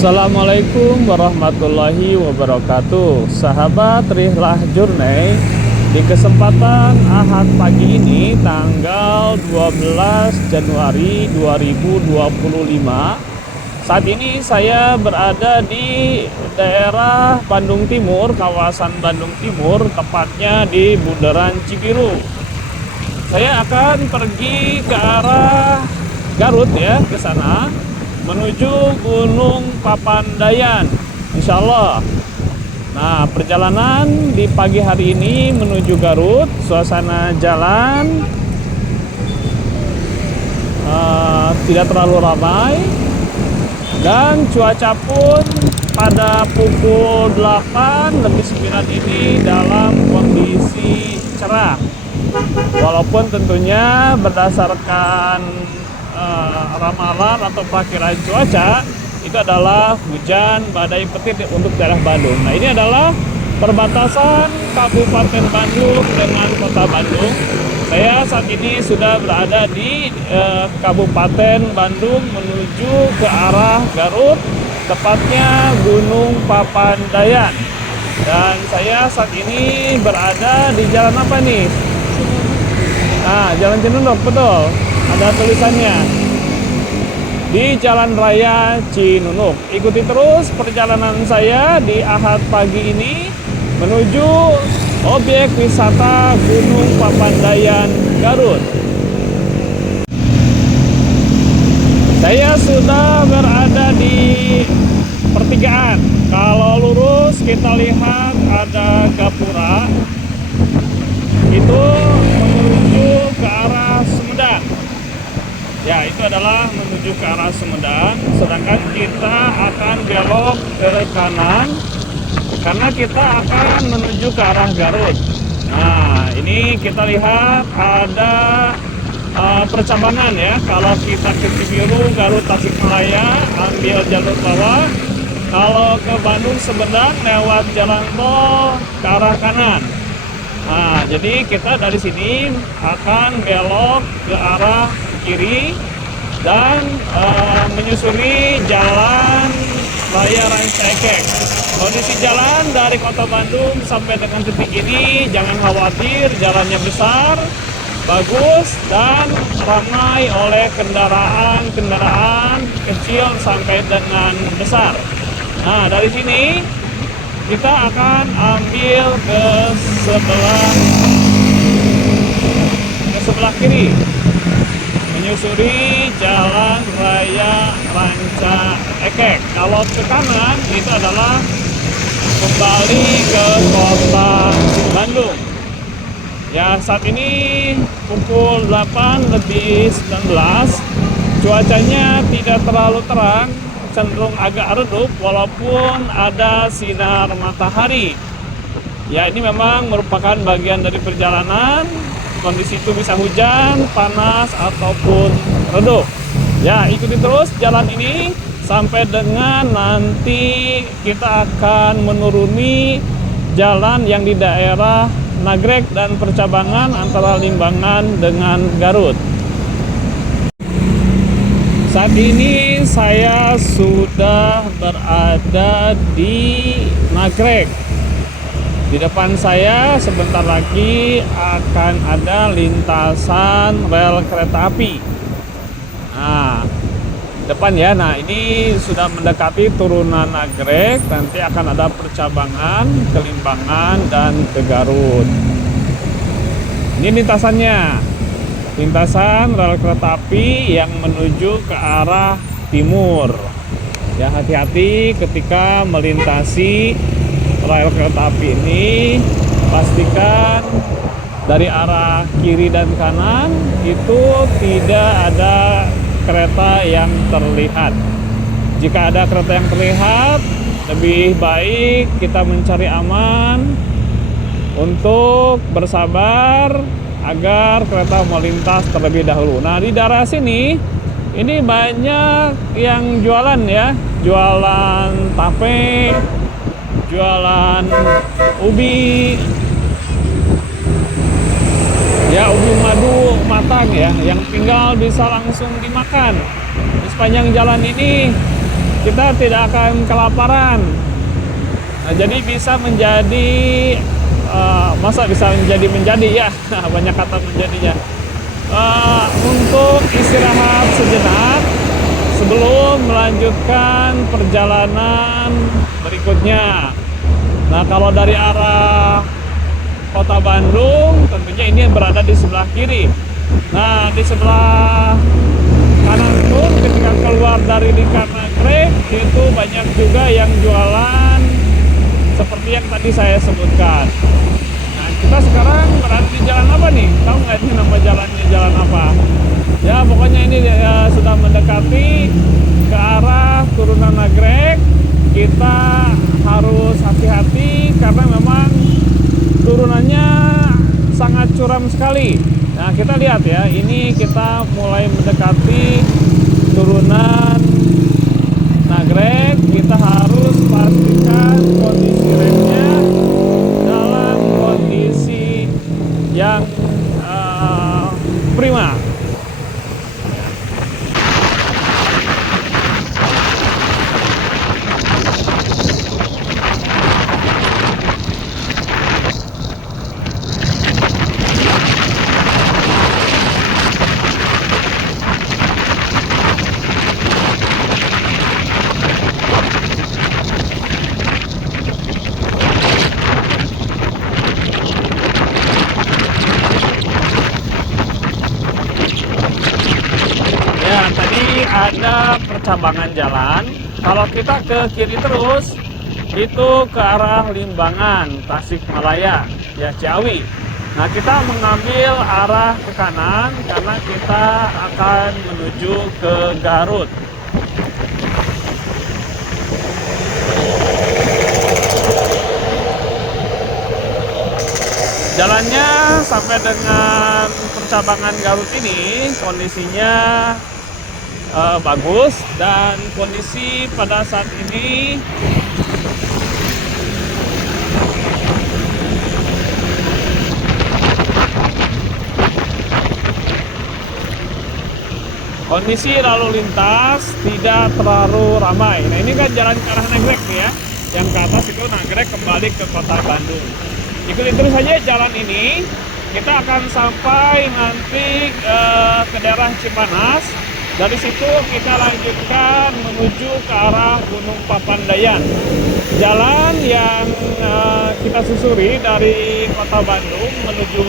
Assalamualaikum warahmatullahi wabarakatuh. Sahabat Rihlah Journey, di kesempatan Ahad pagi ini tanggal 12 Januari 2025, saat ini saya berada di daerah Bandung Timur, kawasan Bandung Timur, tepatnya di Bundaran Cibiru. Saya akan pergi ke arah Garut ya, ke sana menuju Gunung Papandayan, insya Allah. Nah, perjalanan di pagi hari ini menuju Garut, suasana jalan tidak terlalu ramai, dan cuaca pun pada pukul 8 lebih 9 ini dalam kondisi cerah. Walaupun tentunya berdasarkan ramalan atau perakiran cuaca itu adalah hujan badai petir untuk daerah Bandung. Nah, ini adalah perbatasan Kabupaten Bandung dengan Kota Bandung. Saya saat ini sudah berada di Kabupaten Bandung menuju ke arah Garut, tepatnya Gunung Papandayan. Dan saya saat ini berada di jalan apa nih? Nah, Jalan Cinunduk, betul. Ada tulisannya di Jalan Raya Cinunuk. Ikuti terus perjalanan saya di Ahad pagi ini menuju objek wisata Gunung Papandayan Garut. Saya sudah berada di pertigaan. Kalau lurus kita lihat ada gapura, itu menuju ke arah Sumedang. Ya, itu adalah menuju ke arah Sumedang. Sedangkan kita akan belok ke kanan karena kita akan menuju ke arah Garut. Nah, ini kita lihat ada percabangan ya. Kalau kita ke Cibiru, Garut, Tasikmalaya, ambil jalur bawah. Kalau ke Bandung Sumedang lewat jalan tol ke arah kanan. Nah, jadi kita dari sini akan belok ke arah kiri dan menyusuri jalan raya Rancaikek. Kondisi jalan dari Kota Bandung sampai dengan titik ini jangan khawatir, jalannya besar, bagus, dan ramai oleh kendaraan kecil sampai dengan besar. Nah, dari sini kita akan ambil ke sebelah kiri, menyusuri jalan raya Rancaikek. Kalau ke kanan itu adalah kembali ke Kota Bandung. Ya, saat ini pukul 8 lebih 19, cuacanya tidak terlalu terang, cenderung agak redup walaupun ada sinar matahari. Ya, ini memang merupakan bagian dari perjalanan. Kondisi itu bisa hujan, panas, ataupun redup. Ya, ikuti terus jalan ini sampai dengan nanti kita akan menuruni jalan yang di daerah Nagrek dan percabangan antara Limbangan dengan Garut. Saat ini saya sudah berada di Nagrek. Di depan saya sebentar lagi akan ada lintasan rel kereta api. Nah, depan ya. Nah, ini sudah mendekati turunan Nagrek. Nanti akan ada percabangan ke Limbangan dan ke Garut. Ini lintasannya. Lintasan rel kereta api yang menuju ke arah timur. Ya, hati-hati ketika melintasi rel kereta api ini. Pastikan dari arah kiri dan kanan itu tidak ada kereta yang terlihat. Jika ada kereta yang terlihat, lebih baik kita mencari aman untuk bersabar agar kereta melintas terlebih dahulu. Nah, di daerah sini ini banyak yang jualan ya, jualan tape, jualan ubi, ya ubi madu matang ya, yang tinggal bisa langsung dimakan. Di sepanjang jalan ini kita tidak akan kelaparan. Nah, jadi bisa menjadi masa bisa menjadi ya banyak kata menjadinya. Untuk istirahat sejenak sebelum melanjutkan perjalanan berikutnya. Nah, kalau dari arah Kota Bandung, tentunya ini yang berada di sebelah kiri. Nah, di sebelah kanan pun ketika keluar dari Lingkar Nagrek, itu banyak juga yang jualan seperti yang tadi saya sebutkan. Nah, kita sekarang berada di jalan apa nih? Tahu nggak ini nama jalannya jalan apa? Ya, pokoknya ini sudah mendekati ke arah turunan Nagrek. Kita harus hati-hati karena memang turunannya sangat curam sekali. Nah, kita lihat ya, ini kita mulai mendekati turunan Nagrek. Kita harus pastikan kondisi remnya dalam kondisi yang prima. Ada percabangan jalan. Kalau kita ke kiri terus itu ke arah Limbangan, Tasikmalaya, ya Ciawi. Nah, kita mengambil arah ke kanan karena kita akan menuju ke Garut. Jalannya sampai dengan percabangan Garut ini kondisinya bagus, dan kondisi pada saat ini kondisi lalu lintas tidak terlalu ramai. Nah, ini kan jalan ke arah Nagrek nih ya, yang ke atas itu Nagrek kembali ke Kota Bandung. Ikuti terus saja jalan ini, kita akan sampai nanti ke daerah Cipanas. Dari situ kita lanjutkan menuju ke arah Gunung Papandayan. Jalan yang kita susuri dari Kota Bandung menuju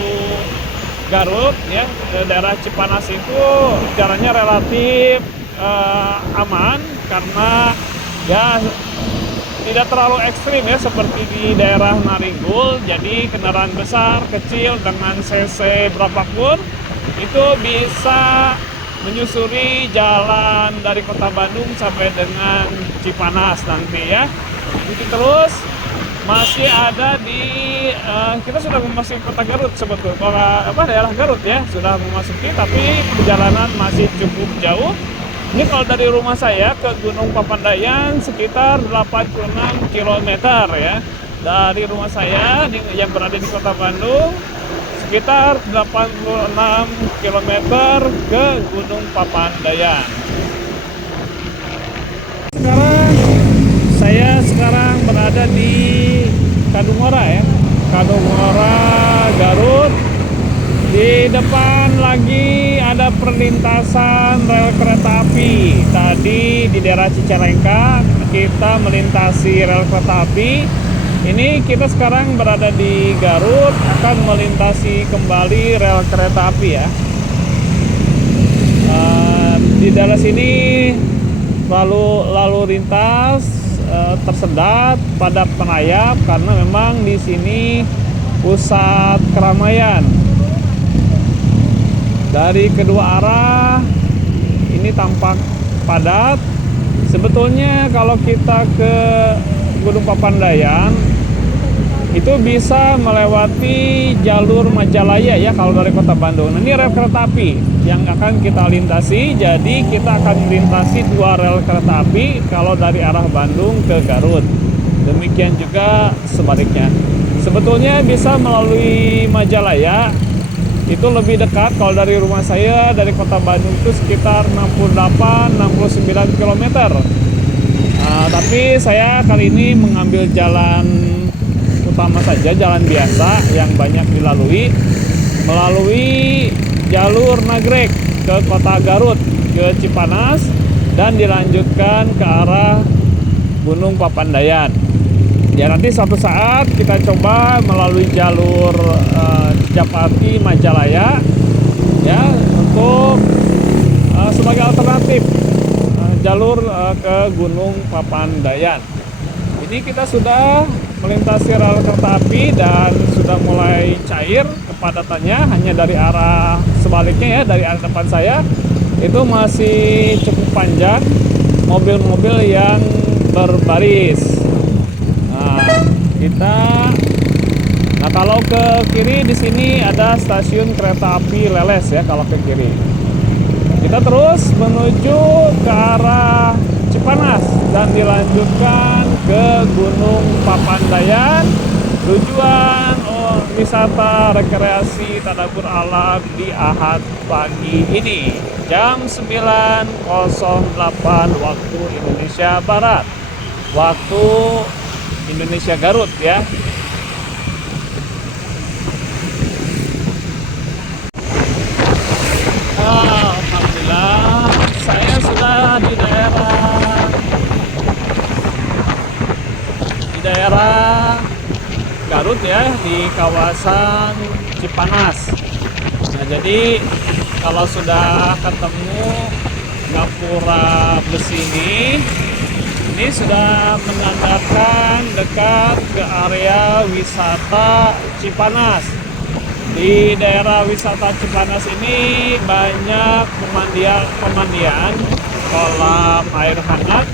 Garut ya, ke daerah Cipanas itu jalannya relatif aman karena ya tidak terlalu ekstrim ya seperti di daerah Naringgul. Jadi kendaraan besar, kecil dengan cc berapapun itu bisa menyusuri jalan dari Kota Bandung sampai dengan Cipanas nanti ya. Itu terus masih ada di kita sudah memasuki Kota Garut sebetulnya, daerah Garut ya, sudah memasuki, tapi perjalanan masih cukup jauh. Ini kalau dari rumah saya ke Gunung Papandayan sekitar 86 km ya. Dari rumah saya yang berada di Kota Bandung sekitar 86 km ke Gunung Papandayan. Saya sekarang berada di Kadungora ya, Kadungora Garut. Di depan lagi ada perlintasan rel kereta api. Tadi di daerah Cicalengka kita melintasi rel kereta api. Ini kita sekarang berada di Garut, akan melintasi kembali rel kereta api ya. Di daerah sini lalu lintas tersendat, padat merayap karena memang di sini pusat keramaian. Dari kedua arah ini tampak padat. Sebetulnya kalau kita ke Gunung Papandayan itu bisa melewati jalur Majalaya ya kalau dari Kota Bandung. Nah, ini rel kereta api yang akan kita lintasi. Jadi kita akan melintasi dua rel kereta api kalau dari arah Bandung ke Garut. Demikian juga sebaliknya. Sebetulnya bisa melalui Majalaya. Itu lebih dekat kalau dari rumah saya dari Kota Bandung itu sekitar 68-69 km. Tapi saya kali ini mengambil jalan utama saja, jalan biasa yang banyak dilalui, melalui jalur Nagrek ke Kota Garut, ke Cipanas, dan dilanjutkan ke arah Gunung Papandayan. Ya, nanti suatu saat kita coba melalui jalur Japati Majalaya, ya, untuk sebagai alternatif jalur ke Gunung Papandayan. Ini kita sudah melintasi rel kereta api dan sudah mulai cair kepadatannya. Hanya dari arah sebaliknya, ya, dari arah depan saya itu masih cukup panjang mobil-mobil yang berbaris. Nah, kalau ke kiri di sini ada stasiun kereta api Leles, ya, kalau ke kiri. Kita terus menuju ke arah Cipanas dan dilanjutkan ke Gunung Papandayan, tujuan wisata rekreasi tadabbur alam di Ahad pagi ini jam 9.08 waktu Indonesia Barat, waktu Indonesia Garut, ya. Alhamdulillah, saya sudah di daerah Garut, ya, di kawasan Cipanas. Nah, jadi kalau sudah ketemu gapura besi ini sudah menandakan dekat ke area wisata Cipanas. Di daerah wisata Cipanas ini banyak pemandian kolam air hangat.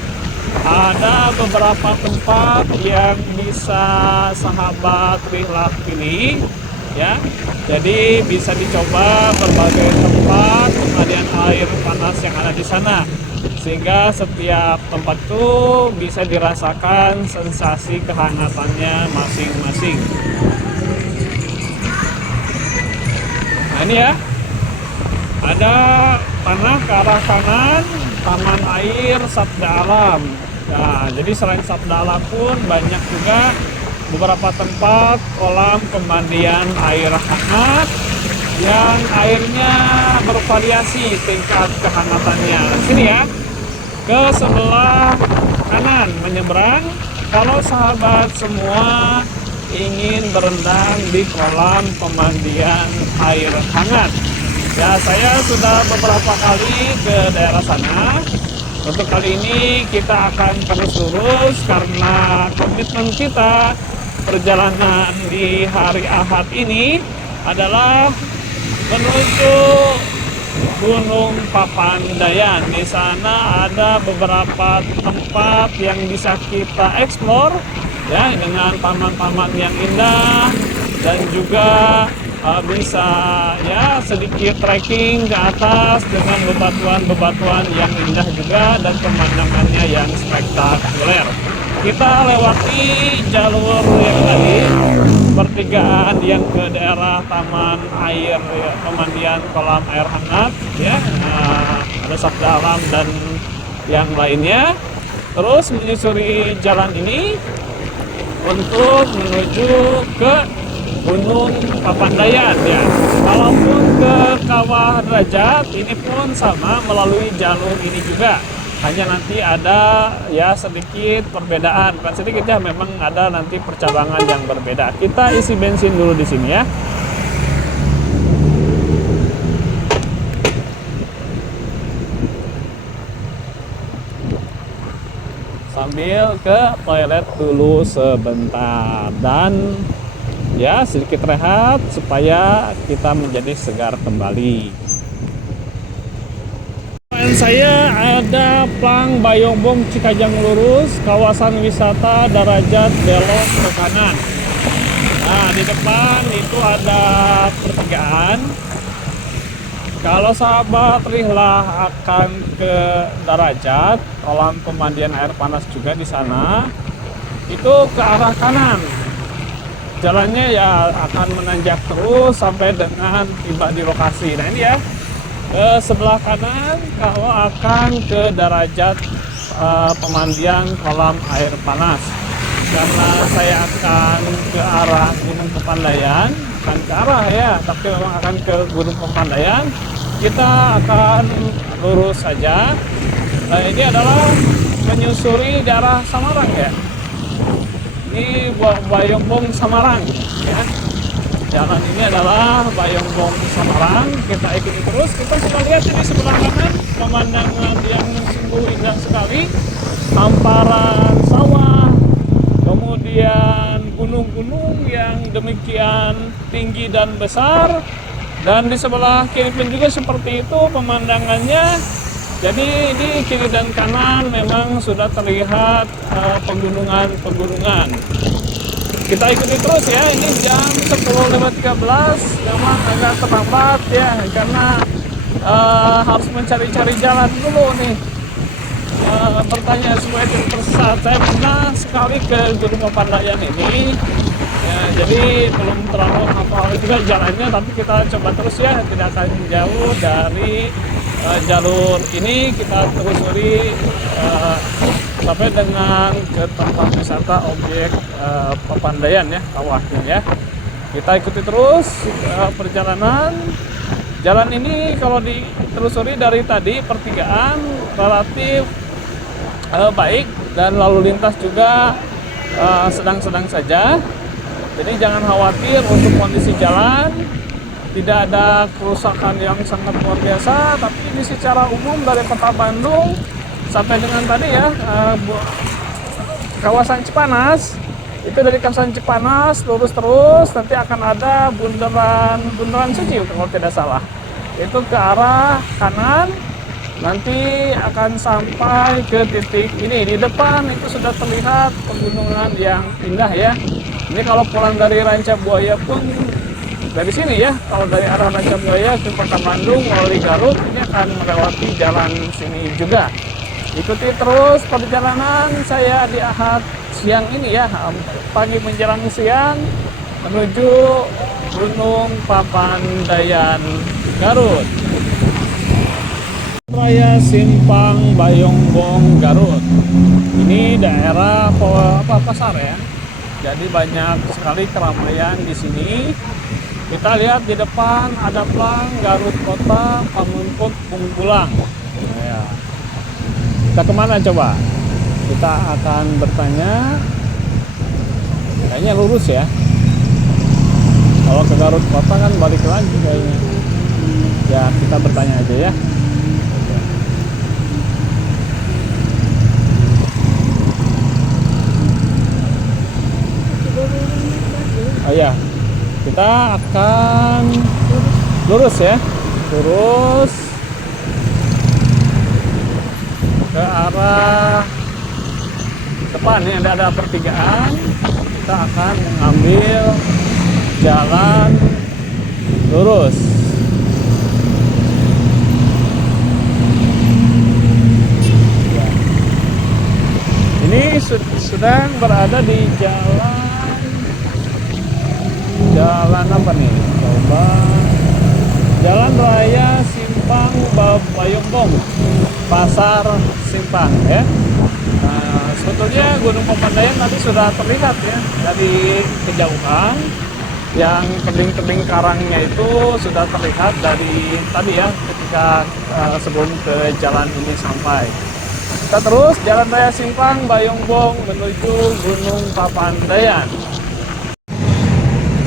Ada beberapa tempat yang bisa sahabat Rihlah pilih, ya. Jadi bisa dicoba berbagai tempat pemandian air panas yang ada di sana, sehingga setiap tempat itu bisa dirasakan sensasi kehangatannya masing-masing. Nah, ini, ya, ada tanah ke arah kanan, Taman Air Sabda Alam. Nah, jadi selain Sabda Alam pun banyak juga beberapa tempat kolam pemandian air hangat yang airnya bervariasi tingkat kehangatannya. Sini, ya, ke sebelah kanan menyeberang. Kalau sahabat semua ingin berendam di kolam pemandian air hangat, ya, saya sudah beberapa kali ke daerah sana. Untuk kali ini kita akan terus lurus karena komitmen kita perjalanan di hari Ahad ini adalah menuju Gunung Papandayan. Di sana ada beberapa tempat yang bisa kita eksplor, ya, dengan taman-taman yang indah, dan juga bisa, ya, sedikit trekking ke atas dengan bebatuan-bebatuan yang indah juga dan pemandangannya yang spektakuler. Kita lewati jalur yang tadi, pertigaan yang ke daerah Taman Air, ya, pemandian kolam air hangat, ya, ada Sabda Alam dan yang lainnya. Terus menyusuri jalan ini untuk menuju ke Gunung Papandayan, ya. Kalaupun ke Kawah Derajat ini pun sama melalui jalur ini juga. Hanya nanti ada, ya, sedikit perbedaan. Bukan sedikit, ya, memang ada nanti percabangan yang berbeda. Kita isi bensin dulu di sini, ya. Sambil ke toilet dulu sebentar dan, ya, sedikit rehat supaya kita menjadi segar kembali. Saya ada Plang Bayombong Cikajang lurus, kawasan wisata Darajat belok ke kanan. Nah, di depan itu ada pertigaan. Kalau sahabat Rihlah akan ke Darajat, kolam pemandian air panas juga di sana, itu ke arah kanan. Jalannya, ya, akan menanjak terus sampai dengan tiba di lokasi. Nah, ini, ya, ke sebelah kanan kalau akan ke Darajat pemandian kolam air panas. Karena saya akan ke arah Gunung Pepandayan, bukan ke arah ya, tapi memang akan ke Gunung Pepandayan. Kita akan lurus saja. Ini adalah menyusuri daerah Samarang ya. Ini Bayongbong Samarang ya. Jalan ini adalah Bayongbong Samarang. Kita ikuti terus. Kita sudah lihat di sebelah kanan pemandangan yang sungguh indah sekali. Hamparan sawah, kemudian gunung-gunung yang demikian tinggi dan besar. Dan di sebelah kiri pun juga seperti itu pemandangannya. Jadi di kiri dan kanan memang sudah terlihat pegunungan-pegunungan. Kita ikuti terus ya. Ini jam 10.13, memang agak terlambat ya, karena harus mencari-cari jalan dulu nih. Bertanya supaya tidak tersesat. Saya pernah sekali ke Gunung Pepandayan ini ya, jadi belum terlalu hafal juga jalannya, tapi kita coba terus ya, tidak akan jauh dari jalur ini. Kita telusuri sampai dengan ke tempat wisata objek Pepandayan ya, kawahnya ya. Kita ikuti terus perjalanan. Jalan ini kalau ditelusuri dari tadi pertigaan relatif baik, dan lalu lintas juga sedang-sedang saja. Jadi jangan khawatir untuk kondisi jalan, tidak ada kerusakan yang sangat luar biasa. Tapi ini secara umum dari kota Bandung sampai dengan tadi ya, kawasan Cipanas, itu dari kawasan Cipanas lurus terus, nanti akan ada bundaran Suci kalau tidak salah. Itu ke arah kanan, nanti akan sampai ke titik ini. Di depan itu sudah terlihat pegunungan yang indah ya. Ini kalau pulang dari Ranca Buaya pun dari sini ya, kalau dari arah Ranca Buaya ke kota Bandung melalui Garut, ini akan melewati jalan sini juga. Ikuti terus perjalanan saya di Ahad siang ini ya, pagi menjelang siang menuju Gunung Papandayan Garut. Raya Simpang Bayongbong Garut. Ini daerah pasar ya. Jadi banyak sekali keramaian di sini. Kita lihat di depan ada plang Garut Kota Pamengpeuk Bungkulang. Ya. Kita kemana coba? Kita akan bertanya. Kayaknya lurus ya. Kalau ke Garut Kota kan balik lagi kayaknya. Ya kita bertanya aja ya. Oh ya, kita akan lurus ya, lurus ke arah depan. Ini ada pertigaan. Kita akan mengambil jalan lurus. Ini sedang berada di jalan apa nih? Coba Jalan Raya Simpang Bayongbong, Pasar Simpang ya. Nah, sebetulnya Gunung Pepandayan tadi sudah terlihat ya dari kejauhan. Yang tebing-tebing karangnya itu sudah terlihat dari tadi ya, ketika sebelum ke jalan ini sampai. Kita terus Jalan Raya Simpang Bayongbong menuju Gunung Papandayan.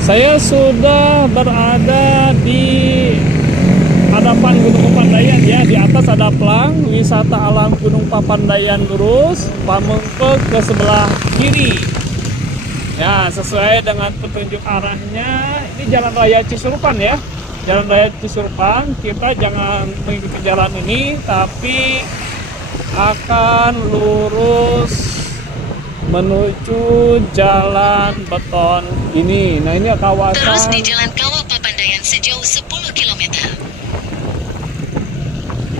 Saya sudah berada di hadapan Gunung Papandayan ya. Di atas ada plang wisata alam Gunung Papandayan lurus, Pamengpeuk ke sebelah kiri. Ya, sesuai dengan petunjuk arahnya. Ini Jalan Raya Cisurupan ya. Jalan Raya Cisurupan. Kita jangan mengikuti jalan ini, tapi akan lurus menuju jalan beton ini. Nah, ini kawasan. Terus di Jalan Kawah Papandayan sejauh 10 km.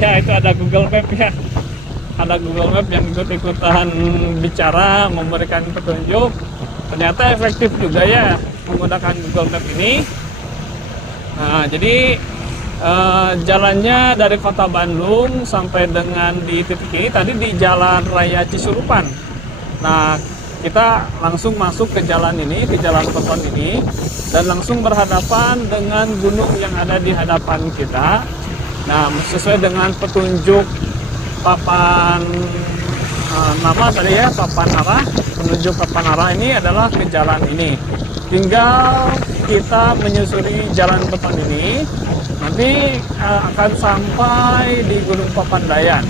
Ya, itu ada Google Map ya. Ada Google Map yang ikut-ikutan bicara, memberikan petunjuk. Ternyata efektif juga ya menggunakan Google Map ini. Nah, jadi Jalannya dari kota Bandung sampai dengan di titik ini tadi di Jalan Raya Cisurupan. Nah, kita langsung masuk ke jalan ini, ke jalan beton ini, dan langsung berhadapan dengan gunung yang ada di hadapan kita. Nah, sesuai dengan petunjuk papan nama tadi ya, papan arah, penunjuk papan arah ini adalah ke jalan ini. Tinggal kita menyusuri jalan beton ini, nanti akan sampai di Gunung Papandayan.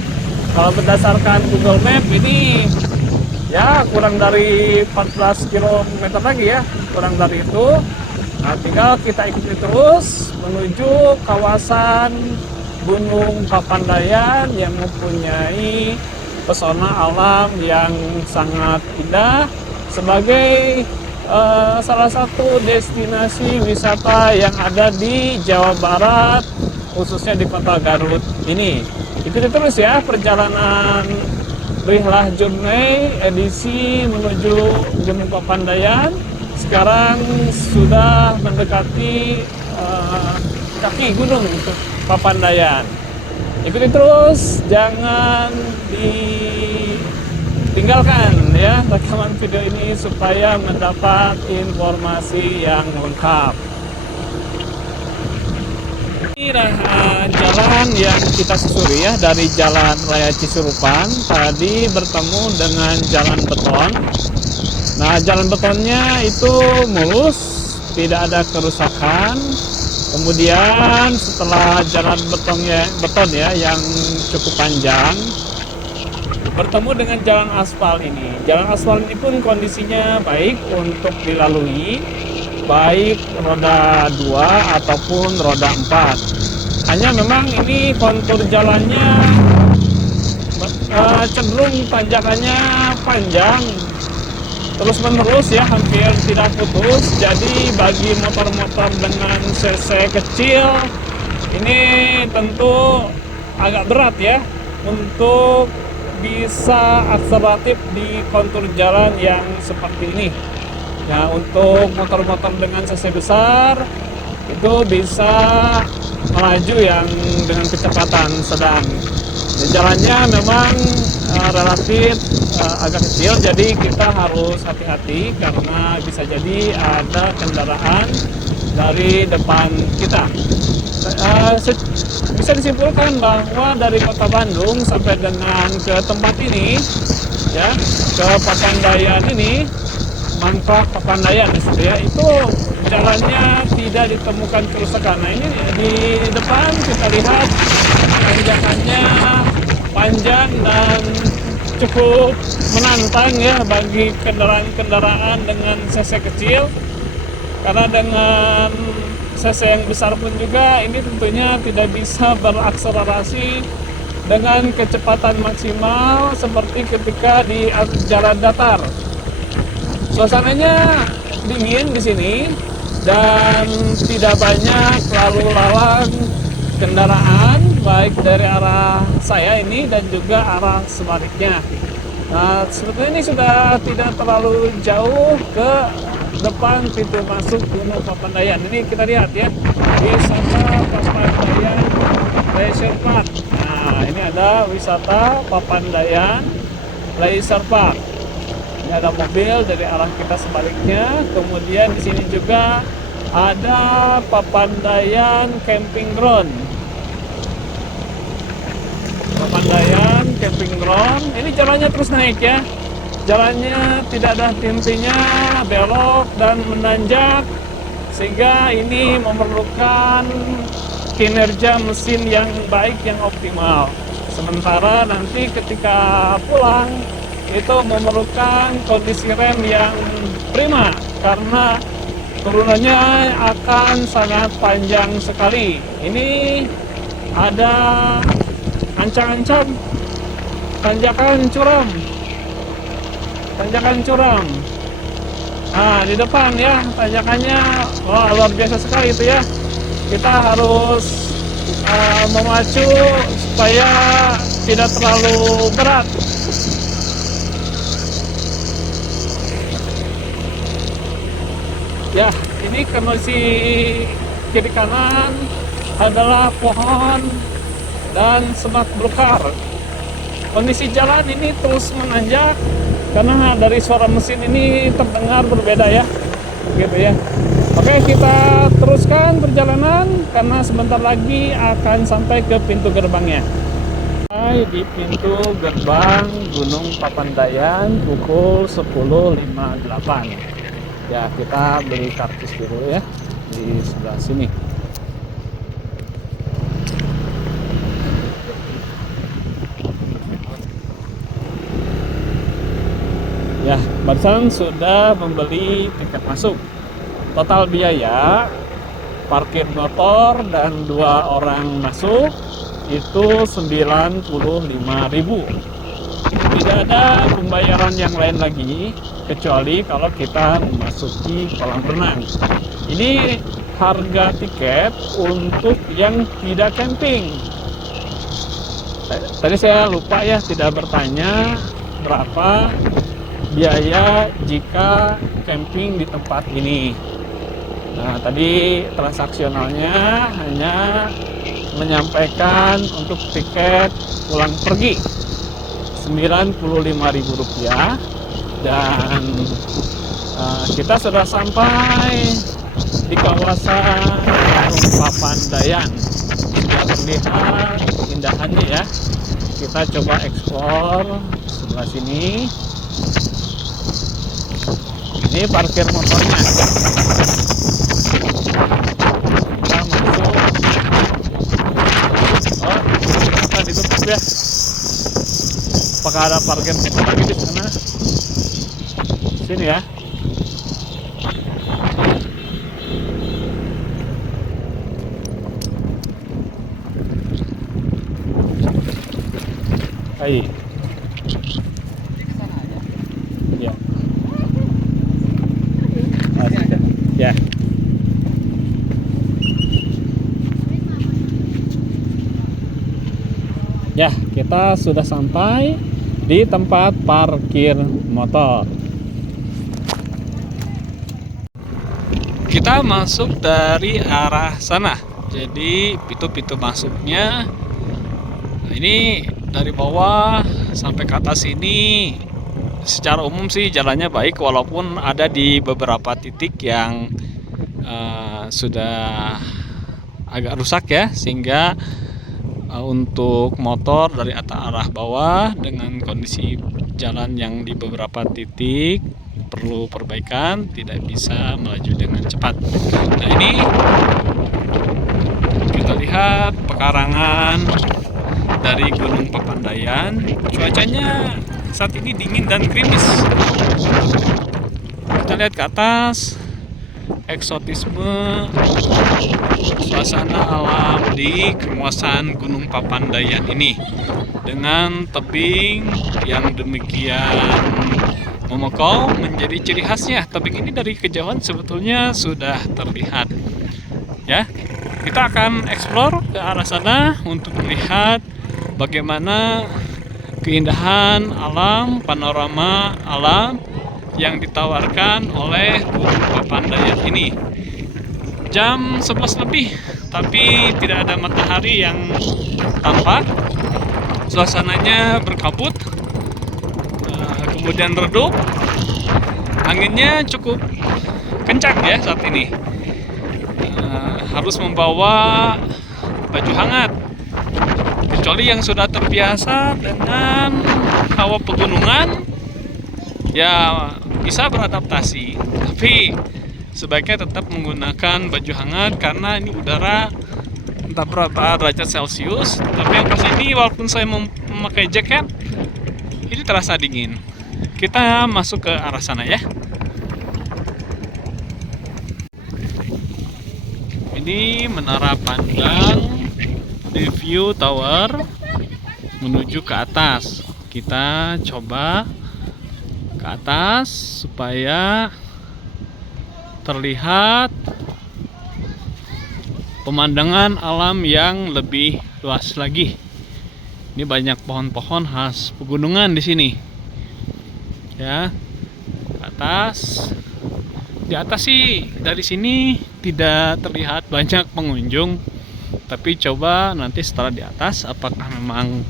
Kalau berdasarkan Google Map ini ya kurang dari 14 km lagi ya, kurang dari itu. Nah, tinggal kita ikuti terus menuju kawasan Gunung Papandayan yang mempunyai pesona alam yang sangat indah sebagai salah satu destinasi wisata yang ada di Jawa Barat, khususnya di kota Garut ini. Ikuti terus ya perjalanan Rihlah Journey edisi menuju Gunung Papandayan. Sekarang sudah mendekati kaki Gunung Papandayan. Ikuti terus, jangan ditinggalkan ya rekaman video ini supaya mendapat informasi yang lengkap. Ini jalan yang kita susuri ya, dari Jalan Raya Cisurupan tadi bertemu dengan jalan beton. Nah, jalan betonnya itu mulus, tidak ada kerusakan. Kemudian setelah jalan beton ya yang cukup panjang, bertemu dengan jalan aspal ini. Jalan aspal ini pun kondisinya baik untuk dilalui, baik roda 2 ataupun roda 4. Hanya memang ini kontur jalannya cenderung tanjakannya panjang terus menerus ya, hampir tidak putus. Jadi bagi motor-motor dengan cc kecil ini tentu agak berat ya untuk bisa akseleratif di kontur jalan yang seperti ini. Nah, untuk motor-motor dengan cc besar itu bisa melaju yang dengan kecepatan sedang. Jalannya memang relatif agak kecil, jadi kita harus hati-hati karena bisa jadi ada kendaraan dari depan kita. Bisa disimpulkan bahwa dari kota Bandung sampai dengan ke tempat ini ya, ke Papandayan ini, Mangkrak Papandayan ya, itu jalannya tidak ditemukan kerusakan. Nah, ini di depan kita lihat tanjakannya panjang dan cukup menantang ya bagi kendaraan-kendaraan dengan cc kecil, karena dengan cc yang besar pun juga ini tentunya tidak bisa berakselerasi dengan kecepatan maksimal seperti ketika di jalan datar. Suasananya dingin di sini dan tidak banyak lalu lalang kendaraan baik dari arah saya ini dan juga arah sebaliknya. Nah, sebetulnya ini sudah tidak terlalu jauh ke depan pintu masuk Gunung Papandayan. Ini kita lihat ya, wisata Papandayan Leisure Park. Nah, ini ada wisata Papandayan Leisure Park. Ini ada mobil dari arah kita sebaliknya. Kemudian di sini juga ada Papandayan Camping Ground. Papandayan Camping Ground. Ini jalannya terus naik ya. Jalannya tidak ada henti-hentinya, belok dan menanjak, sehingga ini memerlukan kinerja mesin yang baik, yang optimal. Sementara nanti ketika pulang itu memerlukan kondisi rem yang prima karena turunannya akan sangat panjang sekali. Ini ada ancang-ancang tanjakan curam. Tanjakan curam. Nah, di depan ya tanjakannya, wah, luar biasa sekali itu ya. Kita harus memacu supaya tidak terlalu berat. Ya, ini kondisi kiri kanan adalah pohon dan semak belukar. Kondisi jalan ini terus menanjak karena dari suara mesin ini terdengar berbeda ya, gitu ya. Oke, kita teruskan perjalanan karena sebentar lagi akan sampai ke pintu gerbangnya. Di pintu gerbang Gunung Papandayan pukul 10.58. Ya, kita beli karcis dulu ya di sebelah sini. Ya, barusan sudah membeli tiket masuk. Total biaya parkir motor dan 2 orang masuk itu 95.000. Tidak ada pembayaran yang lain lagi kecuali kalau kita memasuki kolam renang. Ini harga tiket untuk yang tidak camping. Tadi saya lupa ya, tidak bertanya berapa biaya jika camping di tempat ini. Nah, tadi transaksionalnya hanya menyampaikan untuk tiket pulang pergi Rp95.000 dan kita sudah sampai di kawasan Gunung Papandayan. Sudah terlihat keindahannya ya. Kita coba eksplor sebelah sini. Ini parkir motornya. Kita masuk. Oh, ternyata ditutup ya. Apakah ada parkir motor lagi di sana? Sini ya. Hai. Ya. Ya. Ya, kita sudah sampai di tempat parkir motor. Kita masuk dari arah sana. Jadi pintu-pintu masuknya ini dari bawah sampai ke atas ini secara umum sih jalannya baik, walaupun ada di beberapa titik yang sudah agak rusak ya, sehingga untuk motor dari arah bawah dengan kondisi jalan yang di beberapa titik perlu perbaikan, tidak bisa melaju dengan cepat. Nah, ini kita lihat pekarangan dari Gunung Papandayan. Cuacanya saat ini dingin dan gerimis. Kita lihat ke atas, eksotisme suasana alam di kawasan Gunung Papandayan ini dengan tebing yang demikian memukau menjadi ciri khasnya. Tebing ini dari kejauhan sebetulnya sudah terlihat ya. Kita akan eksplor ke arah sana untuk melihat bagaimana keindahan alam, panorama alam yang ditawarkan oleh Gunung Papandayan ini. Jam 11 lebih, tapi tidak ada matahari yang tampak. Suasananya berkabut, kemudian redup. Anginnya cukup kencang ya saat ini. Harus membawa baju hangat. Kecuali yang sudah terbiasa dengan hawa pegunungan, ya bisa beradaptasi. Tapi sebaiknya tetap menggunakan baju hangat karena ini udara entah berapa derajat Celcius. Tapi yang pas ini walaupun saya memakai jaket, ini terasa dingin. Kita masuk ke arah sana ya. Ini menara pandang di view tower menuju ke atas. Kita coba ke atas supaya terlihat pemandangan alam yang lebih luas lagi. Ini banyak pohon-pohon khas pegunungan di sini. Ya, ke atas. Di atas sih dari sini tidak terlihat banyak pengunjung, Tapi coba nanti setelah di atas apakah memang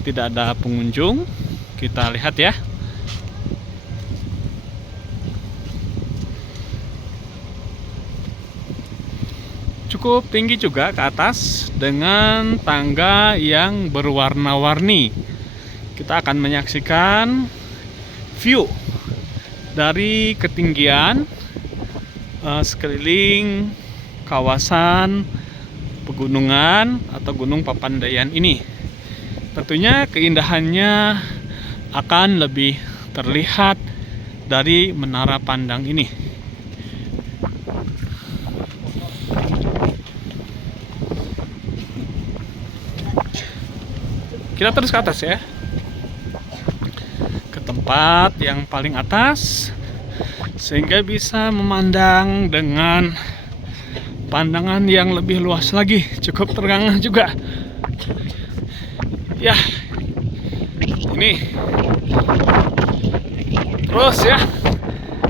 tidak ada pengunjung, kita lihat ya. Cukup tinggi juga ke atas dengan tangga yang berwarna-warni. Kita akan menyaksikan view dari ketinggian sekeliling kawasan pegunungan atau Gunung Papandayan ini. Tentunya keindahannya akan lebih terlihat dari menara pandang ini. Kita terus ke atas ya, ke tempat yang paling atas, sehingga bisa memandang dengan pandangan yang lebih luas lagi. Cukup terengah juga ya. Ini terus ya,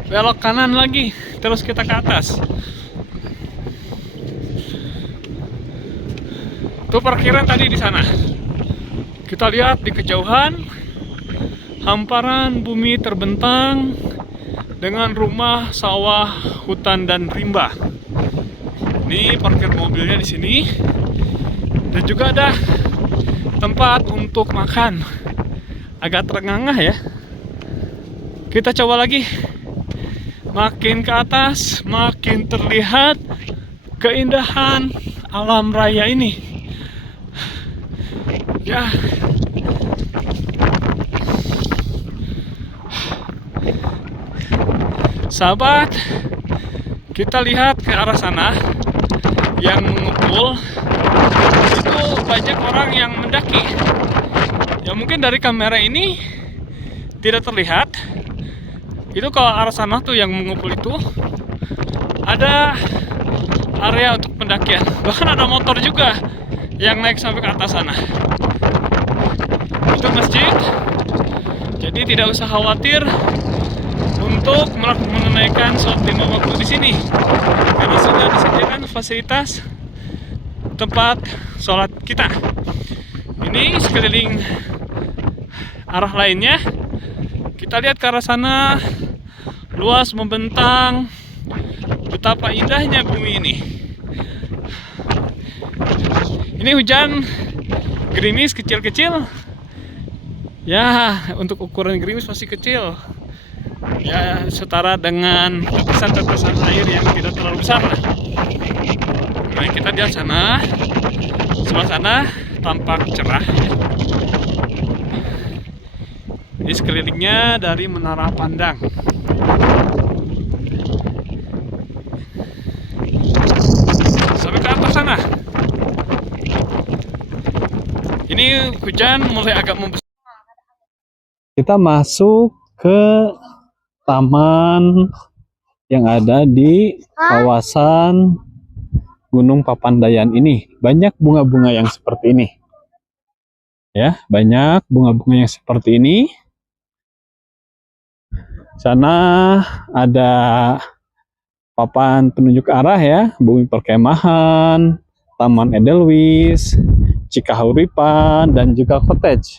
belok kanan lagi, terus kita ke atas. Tuh parkiran tadi di sana. Kita lihat di kejauhan hamparan bumi terbentang dengan rumah, sawah, hutan dan rimba. Ini parkir mobilnya di sini. Dan juga ada tempat untuk makan. Agak terengah ya. Kita coba lagi. Makin ke atas, makin terlihat keindahan alam raya ini. Ya. Sahabat, kita lihat ke arah sana yang mengumpul. Itu banyak orang yang mendaki. Ya mungkin dari kamera ini tidak terlihat. Itu kalau arah sana tuh yang mengumpul itu ada area untuk pendakian. Bahkan ada motor juga yang naik sampai ke atas sana. Itu masjid. Jadi tidak usah khawatir untuk menunaikan sholat 5 waktu di sini, karena sudah disediakan fasilitas tempat sholat kita. Ini sekeliling arah lainnya, kita lihat ke arah sana, luas membentang, betapa indahnya bumi ini. Ini hujan gerimis kecil-kecil. Ya, untuk ukuran gerimis masih kecil. Ya, setara dengan tetesan-tetesan air yang tidak terlalu besar. Nah, kita lihat sana, sebelah sana tampak cerah. Ini sekelilingnya dari menara pandang. Sampai ke atas sana. Ini hujan mulai agak membesar. Kita masuk ke taman yang ada di kawasan Gunung Papandayan ini. Banyak bunga-bunga yang seperti ini. Ya, banyak bunga-bunga yang seperti ini. Sana ada papan penunjuk arah ya, bumi perkemahan, Taman Edelweiss, Cikahuripan, dan juga cottage.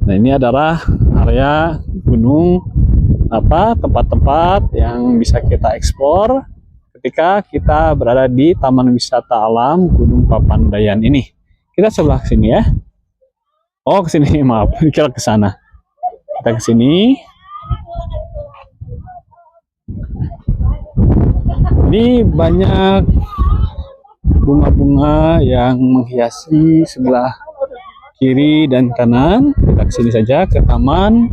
Nah, ini adalah area gunung, tempat-tempat yang bisa kita eksplor ketika kita berada di Taman Wisata Alam Gunung Papandayan ini. Kita sebelah sini ya. Oh, ke sini, maaf, kira ke sana. Kita ke sini. Ini banyak bunga-bunga yang menghiasi sebelah kiri dan kanan. Kita kesini saja ke Taman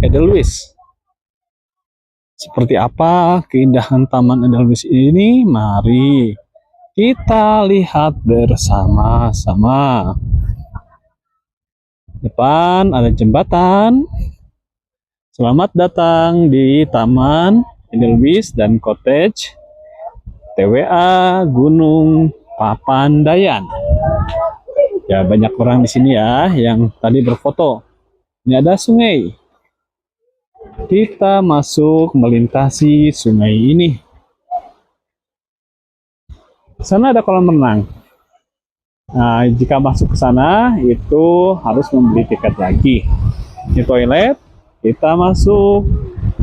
Edelweiss. Seperti apa keindahan Taman Edelweiss ini? Mari kita lihat bersama-sama. Depan ada jembatan. Selamat datang di Taman Edelweiss dan Cottage TWA Gunung Papandayan. Ya, banyak orang di sini ya yang tadi berfoto. Ini ada sungai. Kita masuk melintasi sungai ini. Sana ada kolam renang. Nah, jika masuk ke sana itu harus membeli tiket lagi. Di toilet, kita masuk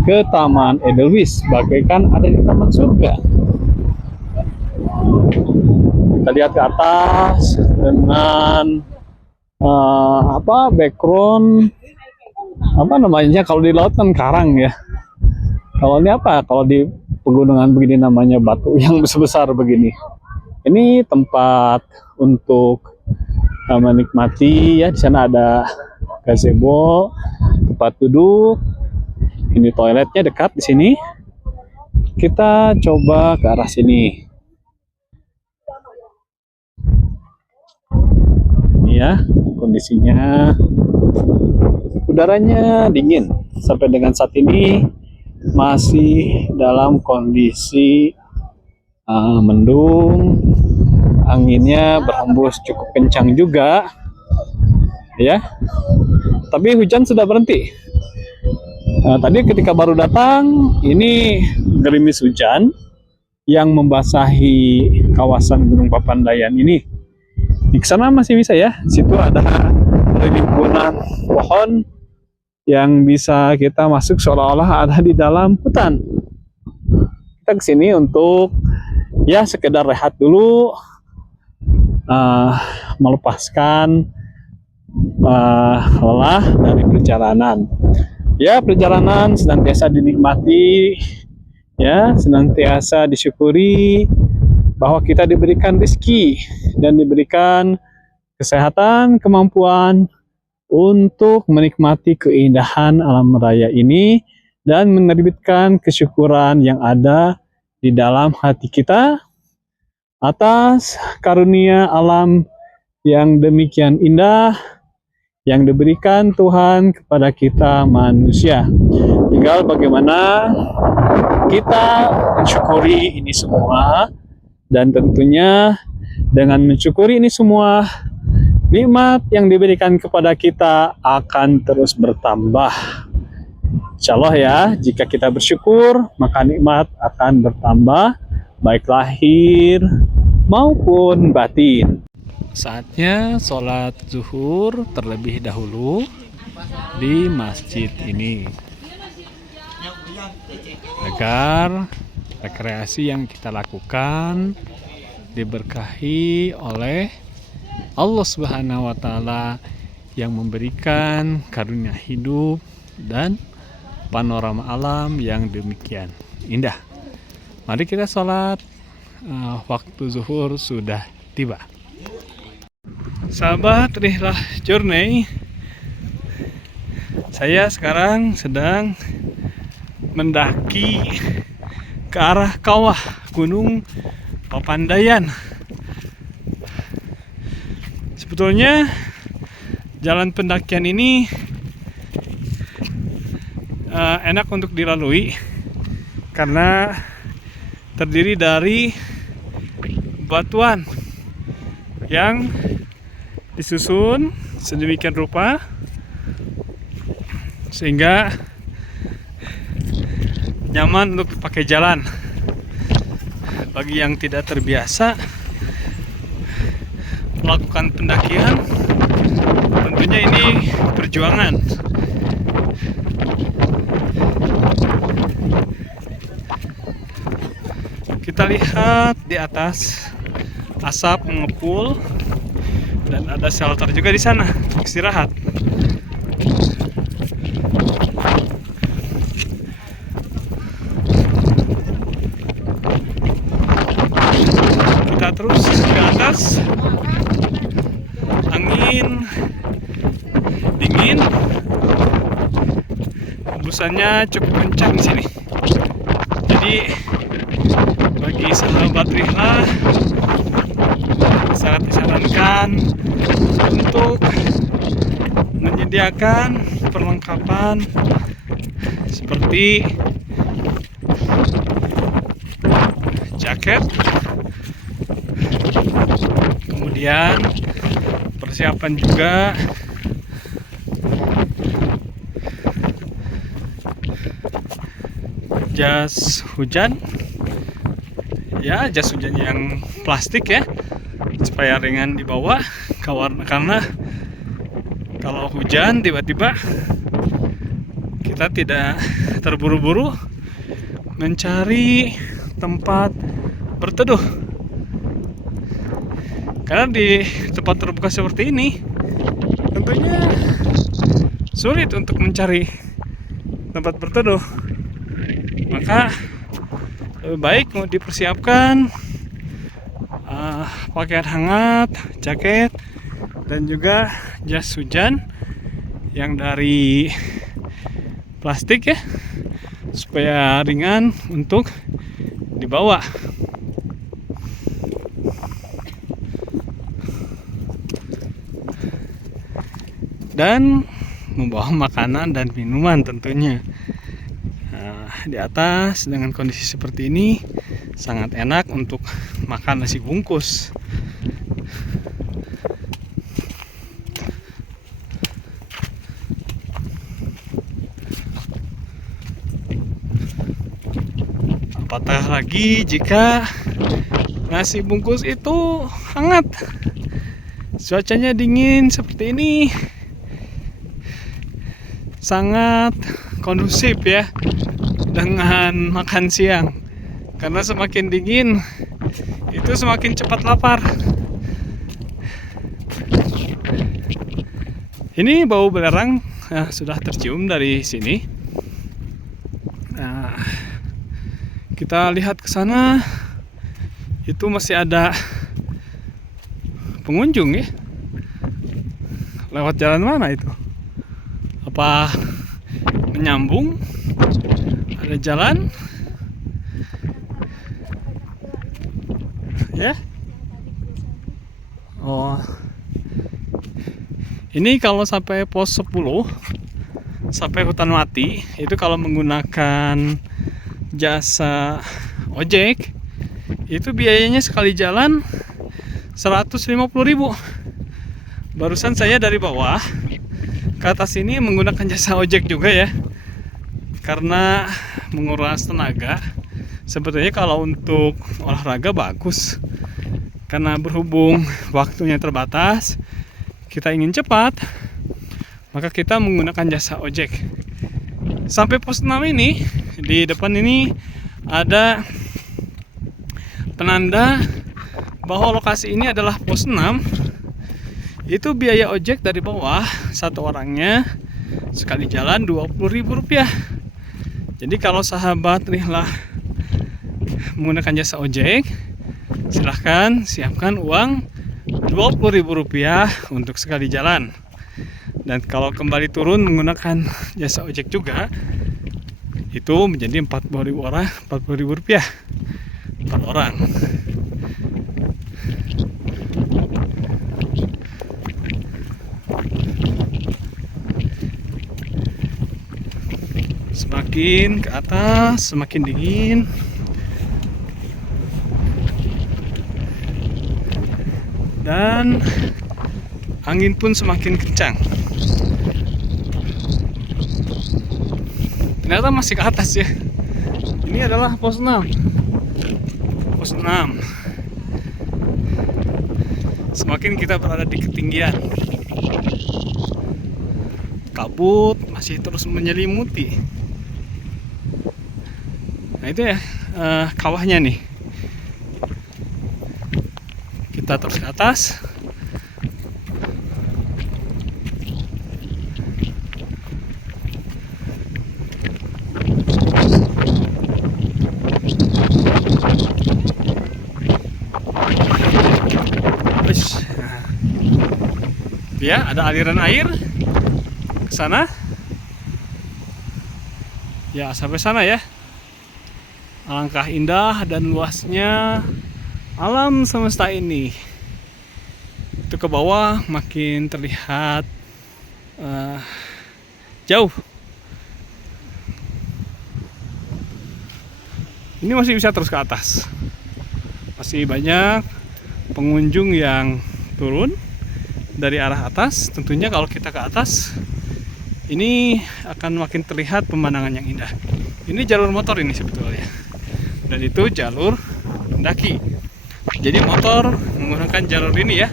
ke Taman Edelweiss, bagaikan ada di taman surga. Kita lihat ke atas dengan background apa namanya, kalau di laut kan karang ya. Kalau ini apa? Kalau di pegunungan begini namanya batu yang besar begini. Ini tempat untuk menikmati ya. Di sana ada gazebo, tempat duduk. Ini toiletnya dekat di sini. Kita coba ke arah sini. Ini ya kondisinya. Udaranya dingin. Sampai dengan saat ini masih dalam kondisi mendung, anginnya berhembus cukup kencang juga ya, tapi hujan sudah berhenti. Tadi ketika baru datang ini gerimis hujan yang membasahi kawasan Gunung Papandayan ini. Di sana masih bisa ya, situ ada rimbunan pohon yang bisa kita masuk seolah-olah ada di dalam hutan. Kita kesini untuk ya sekedar rehat dulu, melepaskan lelah dari perjalanan. Ya, perjalanan senantiasa dinikmati, ya, senantiasa disyukuri bahwa kita diberikan rezeki dan diberikan kesehatan, kemampuan untuk menikmati keindahan alam raya ini dan menerbitkan kesyukuran yang ada di dalam hati kita atas karunia alam yang demikian indah yang diberikan Tuhan kepada kita manusia. Tinggal bagaimana kita mensyukuri ini semua, dan tentunya dengan mensyukuri ini semua, nikmat yang diberikan kepada kita akan terus bertambah. Insya Allah ya, jika kita bersyukur, maka nikmat akan bertambah, baik lahir maupun batin. Saatnya sholat zuhur terlebih dahulu di masjid ini, agar rekreasi yang kita lakukan diberkahi oleh Allah Subhanahu wa Ta'ala yang memberikan karunia hidup dan panorama alam yang demikian indah. Mari kita sholat, waktu zuhur sudah tiba. Sahabat Rihlah Journey, saya sekarang sedang mendaki ke arah kawah Gunung Papandayan. Sebetulnya jalan pendakian ini enak untuk dilalui karena terdiri dari batuan yang disusun sedemikian rupa sehingga nyaman untuk dipakai jalan. Bagi yang tidak terbiasa melakukan pendakian, tentunya ini perjuangan. Kita lihat di atas asap mengepul dan ada shelter juga di sana untuk istirahat. Kita terus ke atas. Angin dingin, hembusannya cukup kencang di sini. Jadi bagi sahabat Rihlah sangat disarankan untuk menyediakan perlengkapan seperti jaket, kemudian persiapan juga jas hujan, ya jas hujan yang plastik ya, supaya ringan dibawa, karena kalau hujan tiba-tiba kita tidak terburu-buru mencari tempat berteduh. Karena di tempat terbuka seperti ini tentunya sulit untuk mencari tempat berteduh. Maka lebih baik mau dipersiapkan pakaian hangat, jaket, dan juga jas hujan yang dari plastik ya, supaya ringan untuk dibawa. Dan membawa makanan dan minuman tentunya. Di atas dengan kondisi seperti ini sangat enak untuk makan nasi bungkus. Apatah lagi jika nasi bungkus itu hangat, cuacanya dingin seperti ini, sangat kondusif ya dengan makan siang. Karena semakin dingin itu semakin cepat lapar. Ini bau belerang sudah tercium dari sini. Kita lihat ke sana, itu masih ada pengunjung ya. Lewat jalan mana itu? Apa menyambung? Ada jalan? Ya? Oh. Ini kalau sampai pos 10 sampai hutan mati, itu kalau menggunakan jasa ojek, itu biayanya sekali jalan 150.000. Barusan saya dari bawah ke atas ini menggunakan jasa ojek juga ya, karena menguras tenaga. Sebetulnya kalau untuk olahraga bagus, karena berhubung waktunya terbatas, kita ingin cepat, maka kita menggunakan jasa ojek. Sampai pos 6 ini, di depan ini ada penanda bahwa lokasi ini adalah pos 6. Itu biaya ojek dari bawah satu orangnya sekali jalan Rp20.000. Jadi kalau sahabat rihlah menggunakan jasa ojek, silahkan siapkan uang Rp20.000 untuk sekali jalan. Dan kalau kembali turun menggunakan jasa ojek juga, itu menjadi Rp40.000 per orang. Semakin ke atas semakin dingin. Dan angin pun semakin kencang. Ternyata masih ke atas ya. Ini adalah pos 6. Pos 6. Semakin kita berada di ketinggian, kabut masih terus menyelimuti. Nah itu ya kawahnya nih. Kita terus ke atas. Ya, ada aliran air ke sana. Ya, sampai sana ya. Alangkah indah dan luasnya alam semesta ini. Itu ke bawah makin terlihat jauh. Ini masih bisa terus ke atas. Masih banyak pengunjung yang turun dari arah atas. Tentunya kalau kita ke atas, ini akan makin terlihat pemandangan yang indah. Ini jalur motor ini sebetulnya, dan itu jalur pendaki. Jadi motor menggunakan jalur ini ya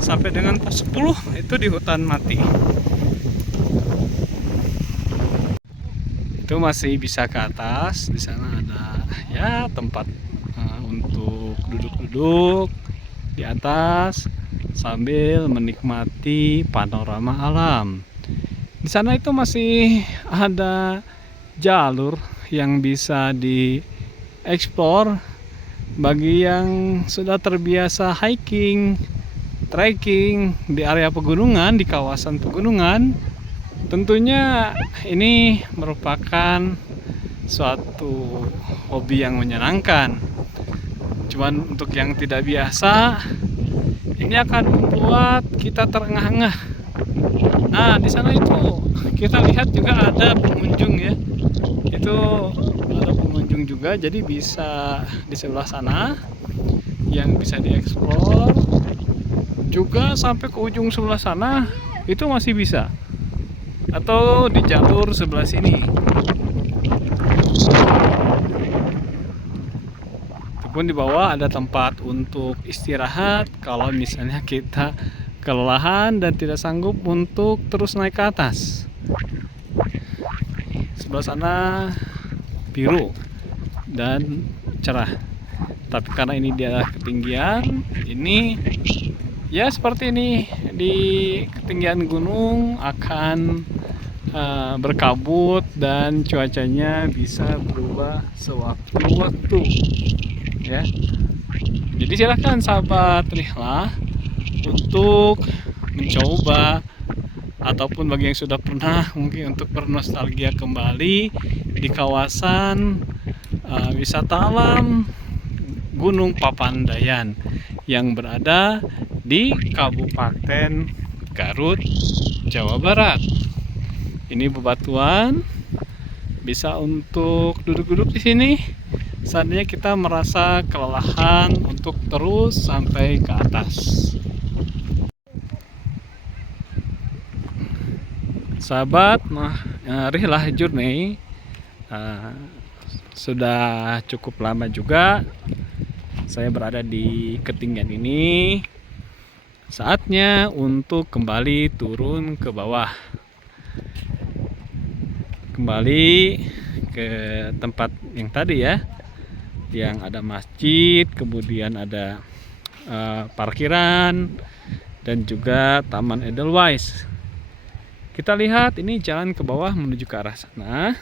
sampai dengan pos 10 itu di hutan mati. Itu masih bisa ke atas. Di sana ada ya tempat untuk duduk-duduk di atas sambil menikmati panorama alam. Di sana itu masih ada jalur yang bisa dieksplor bagi yang sudah terbiasa hiking, trekking di area pegunungan, di kawasan pegunungan. Tentunya ini merupakan suatu hobi yang menyenangkan. Cuman untuk yang tidak biasa, ini akan membuat kita terengah-engah. Nah, di sana itu kita lihat juga ada pengunjung ya. Itu ada pengunjung juga, jadi bisa di sebelah sana yang bisa dieksplor. Juga sampai ke ujung sebelah sana itu masih bisa. Atau di jalur sebelah sini. Pun di bawah ada tempat untuk istirahat kalau misalnya kita kelelahan dan tidak sanggup untuk terus naik ke atas. Sebelah sana biru dan cerah. Tapi karena ini di daerah ketinggian, ini ya seperti ini, di ketinggian gunung akan berkabut dan cuacanya bisa berubah sewaktu-waktu. Ya, jadi silakan sahabat Rihlah untuk mencoba, ataupun bagi yang sudah pernah mungkin untuk bernostalgia kembali di kawasan wisata alam Gunung Papandayan yang berada di Kabupaten Garut, Jawa Barat. Ini bebatuan, bisa untuk duduk-duduk di sini. Seandainya kita merasa kelelahan untuk terus sampai ke atas. Sahabat, Rihlah Journey sudah cukup lama juga saya berada di ketinggian ini. Saatnya untuk kembali turun ke bawah, kembali ke tempat yang tadi ya, yang ada masjid, kemudian ada parkiran dan juga Taman Edelweiss. Kita lihat ini jalan ke bawah menuju ke arah sana.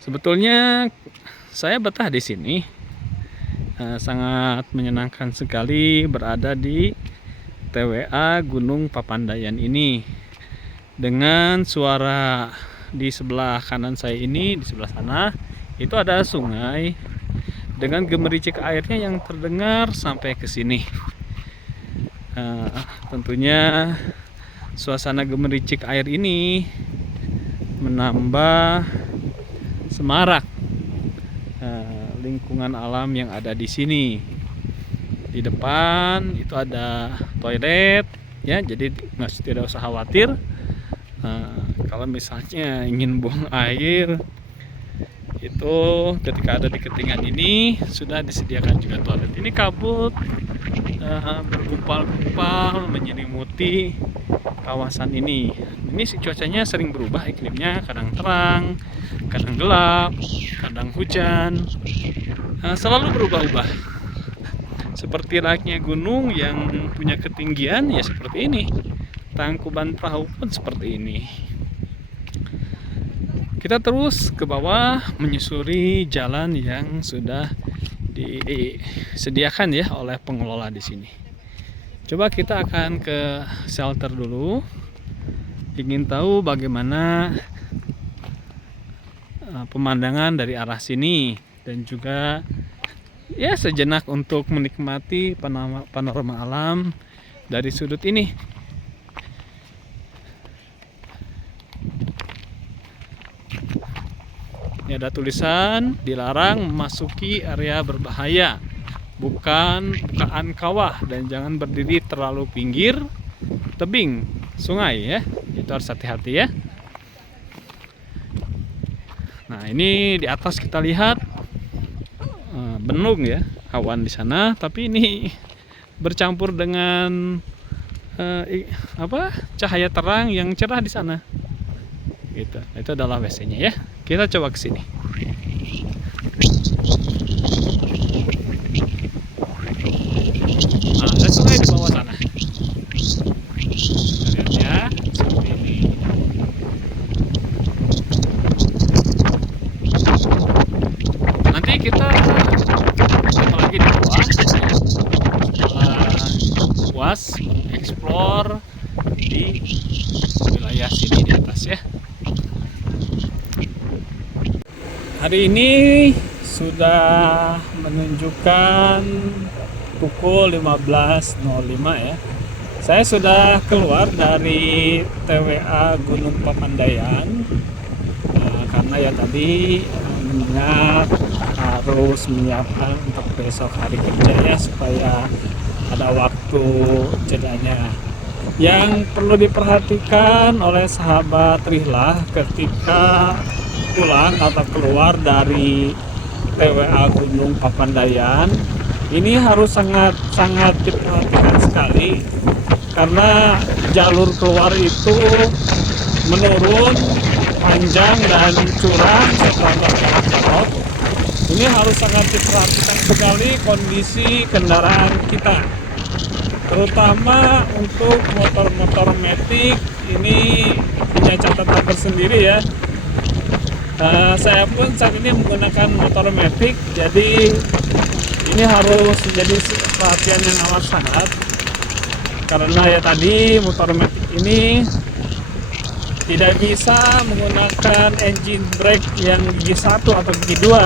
Sebetulnya saya betah di sini. Sangat menyenangkan sekali berada di TWA Gunung Papandayan ini. Dengan suara di sebelah kanan saya ini, di sebelah sana itu ada sungai dengan gemericik airnya yang terdengar sampai ke sini. Tentunya suasana gemericik air ini menambah semarak lingkungan alam yang ada di sini. Di depan itu ada toilet ya, jadi tidak usah khawatir kalau misalnya ingin buang air. Itu ketika ada di ketinggian ini sudah disediakan juga toilet. Ini kabut bergumpal-gumpal menyelimuti kawasan ini. Ini cuacanya sering berubah iklimnya, kadang terang, kadang gelap, kadang hujan, selalu berubah-ubah. Seperti layaknya gunung yang punya ketinggian ya seperti ini. Tangkuban Perahu pun seperti ini. Kita terus ke bawah menyusuri jalan yang sudah disediakan ya oleh pengelola di sini. Coba kita akan ke shelter dulu. Ingin tahu bagaimana pemandangan dari arah sini dan juga ya sejenak untuk menikmati panorama alam dari sudut ini. Ini ada tulisan dilarang memasuki area berbahaya, bukaan kawah, dan jangan berdiri terlalu pinggir tebing sungai ya. Itu harus hati-hati ya. Nah, ini di atas kita lihat benung ya. awan di sana, tapi ini bercampur dengan cahaya terang yang cerah di sana. Gitu. Itu adalah WC-nya ya. Kita coba ke sini. Nah, ada sungai di bawah sana. Lihat ya, seperti ini. Nanti kita ketemu lagi di bawah. Puas mengeksplor di wilayah sini di atas ya. Hari ini sudah menunjukkan pukul 15.05 ya. Saya sudah keluar dari TWA Gunung Papandayan karena ya tadi mengingat harus menyiapkan untuk besok hari kerja ya, supaya ada waktu jedanya. Yang perlu diperhatikan oleh sahabat Rihlah ketika pulang atau keluar dari TWA Gunung Papandayan, ini harus sangat diperhatikan sekali, karena jalur keluar itu menurun, panjang dan curam setelah berkelok. Ini harus sangat diperhatikan sekali kondisi kendaraan kita, terutama untuk motor-motor matic. Ini punya catatan tersendiri ya. Saya pun saat ini menggunakan motor matic, jadi ini harus menjadi perhatian yang amat sangat, karena ya tadi motor matic ini tidak bisa menggunakan engine brake yang gigi 1 atau gigi 2,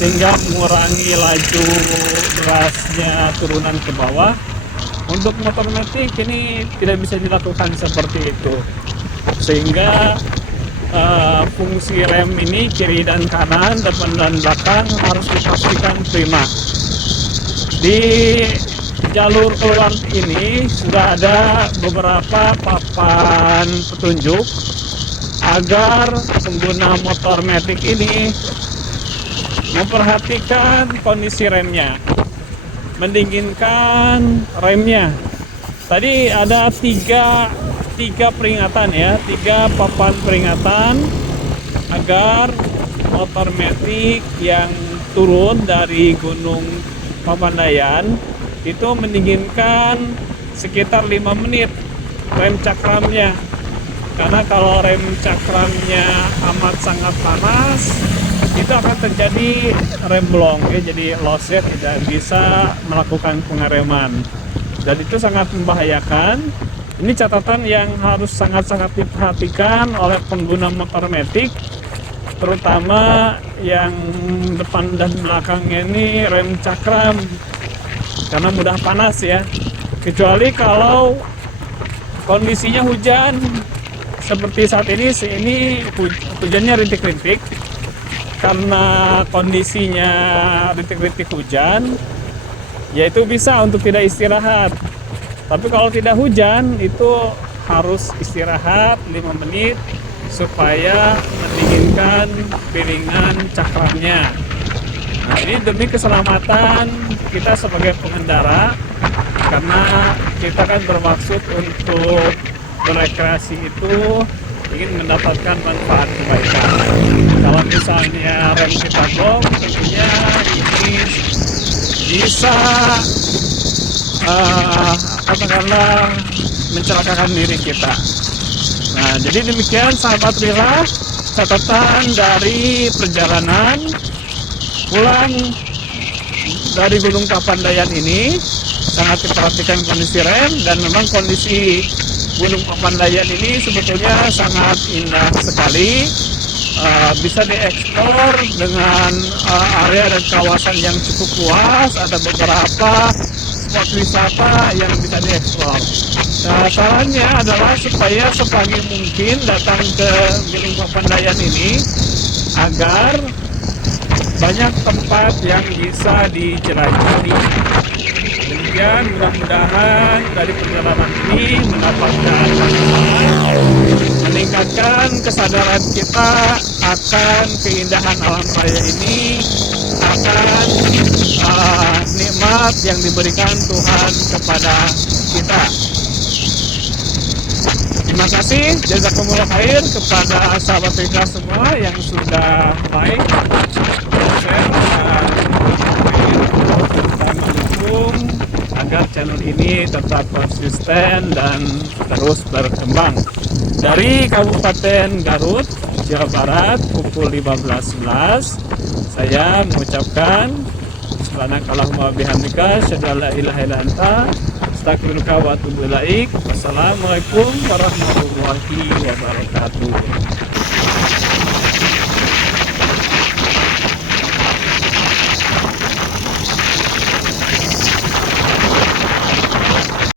sehingga mengurangi laju derasnya turunan ke bawah. Untuk motor matic ini tidak bisa dilakukan seperti itu, sehingga fungsi rem ini kiri dan kanan, depan dan belakang harus dipastikan prima. Di jalur keluar ini sudah ada beberapa papan petunjuk agar pengguna motor matic ini memperhatikan kondisi remnya, mendinginkan remnya. Tadi ada tiga peringatan ya, 3 papan peringatan agar motor matic yang turun dari Gunung Papandayan itu mendinginkan sekitar 5 menit rem cakramnya, karena kalau rem cakramnya amat sangat panas itu akan terjadi remblong ya, jadi lossnya tidak bisa melakukan pengereman dan itu sangat membahayakan. Ini catatan yang harus sangat-sangat diperhatikan oleh pengguna motor matic, terutama yang depan dan belakangnya ini rem cakram, karena mudah panas ya. Kecuali kalau kondisinya hujan seperti saat ini, hujannya rintik-rintik. Karena kondisinya rintik-rintik hujan, yaitu bisa untuk tidak istirahat. Tapi kalau tidak hujan itu harus istirahat 5 menit supaya mendinginkan piringan cakramnya. Nah, ini demi keselamatan kita sebagai pengendara, karena kita kan bermaksud untuk berekreasi itu ingin mendapatkan manfaat kebaikan. Kalau misalnya rem kita blok, tentunya ini bisa katakanlah mencelakakan diri kita. Nah, jadi demikian sahabat Rihlah, catatan dari perjalanan pulang dari Gunung Papandayan ini. Sangat diperhatikan kondisi rem, dan memang kondisi Gunung Papandayan ini sebetulnya sangat indah sekali. Bisa dieksplor dengan area dan kawasan yang cukup luas. Ada beberapa spot wisata yang bisa dieksplor. Nah, sarannya adalah supaya sepagi mungkin datang ke Gunung Papandayan ini agar banyak tempat yang bisa dijelajahi. Demikian, mudah-mudahan dari perjalanan ini mendapatkan manfaat, meningkatkan kesadaran kita akan keindahan alam raya ini, akan nikmat yang diberikan Tuhan kepada kita. Terima kasih jazakumullah khair kepada sahabat Rika semua yang sudah like, share, dan mendukung agar channel ini tetap konsisten dan terus berkembang. Dari Kabupaten Garut, Jawa Barat, pukul 15.11, saya mengucapkan subhanakallahumma bihamdika asyhadu an la ilaha illa anta astaghfiruka wa atubu ilaik. Wassalamualaikum warahmatullahi wabarakatuh.